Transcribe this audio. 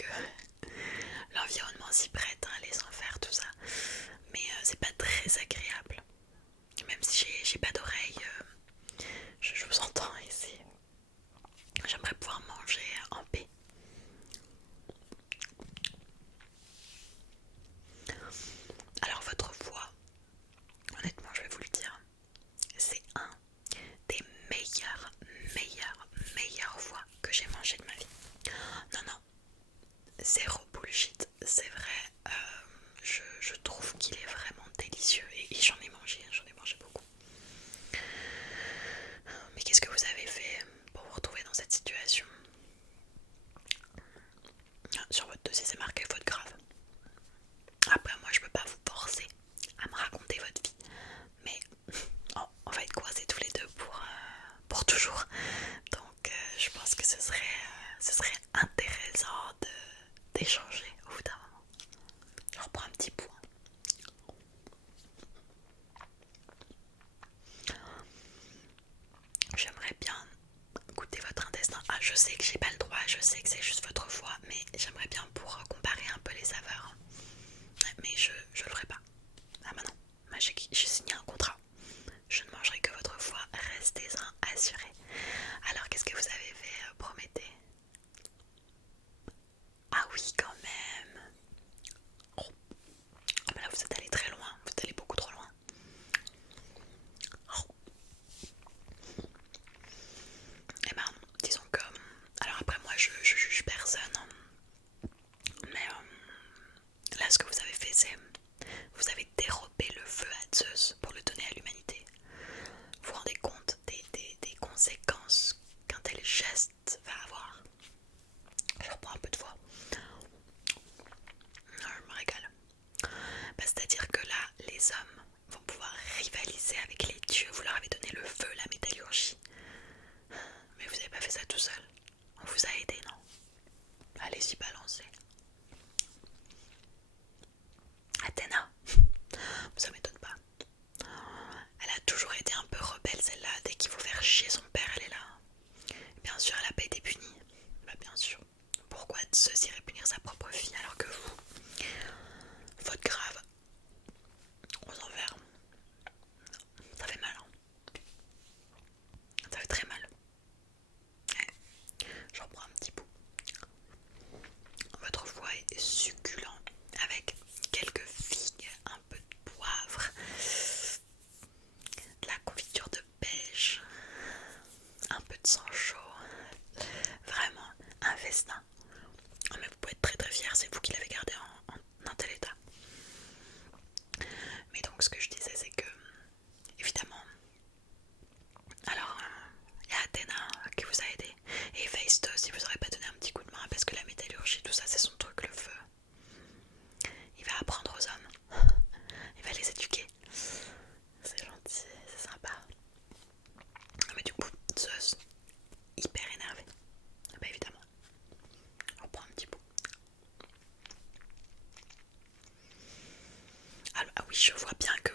que l'environnement s'y prête, hein, les enfers, tout ça. Mais c'est pas très agréable. Même si j'ai pas d'oreille, je vous entends ici. J'aimerais pouvoir manger en paix. Alors votre voix, honnêtement je vais vous le dire, c'est un des meilleures voix que j'ai mangé de ma vie. Non, non, zéro bullshit, c'est vrai, je trouve qu'il est vraiment délicieux et j'en ai mangé beaucoup. Mais qu'est-ce que vous avez fait pour vous retrouver dans cette situation? Sur votre dossier c'est marqué faute grave. Après moi je peux pas vous forcer à me raconter votre vie, mais on va être coincés tous les deux pour toujours. Donc je pense que ce serait intéressant d'échanger au bout d'un moment. Je reprends un petit point. J'aimerais bien goûter votre intestin. Ah, je sais que j'ai pas le droit, je sais que c'est juste votre foie, mais j'aimerais bien pour comparer un peu les saveurs. Mais je le ferai pas. Ah bah non, moi j'ai signé un contrat. Je ne mangerai que votre foie, restez-en assurés. Alors qu'est-ce que vous avez fait, promettez? Ah oui, quand même. Oh. Ah bah là vous êtes allé très loin, vous êtes allé beaucoup trop loin. Oh. Eh ben, disons que... Alors après moi je juge personne, hein. Mais là ce que vous avez fait c'est... Vous avez dérobé le feu à Zeus pour le donner à l'humanité. Vous vous rendez compte des conséquences qu'un tel geste va avoir? Je reprends un peu de voix. Je me régale. Bah, c'est-à-dire que là, les hommes vont pouvoir rivaliser avec les dieux. Vous leur avez donné le feu, la métallurgie. Mais vous n'avez pas fait ça tout seul. On vous a aidé, non? Allez-y, balancez. Athéna, ça m'étonne pas. Elle a toujours été un peu rebelle, celle-là. Dès qu'il faut faire chier son père, elle est là. Bien sûr, elle n'a pas été punie. Bah bien sûr. Pourquoi Zeus irait punir sa propre fille alors que vous, faute grave, aux enfers? Ça fait mal, hein. Ça fait très mal. Ouais. J'en prends un petit bout. Votre foie est succulent avec quelques figues, un peu de poivre, de la confiture de pêche, un peu de sang chaud. Vraiment un festin. Oh, mais vous pouvez être très très fier, c'est vous qui l'avez gardé en un tel état. Mais donc ce que je disais c'est que évidemment, alors il y a Athéna qui vous a aidé et Héphaïstos si vous n'aurez pas donné un petit coup de main parce que la métallurgie tout ça c'est son truc, le feu. Il va apprendre aux hommes, il va les éduquer. C'est gentil, c'est sympa. Mais du coup Zeus hyper énervé. Bah évidemment, on prend un petit bout. Ah oui, je vois bien que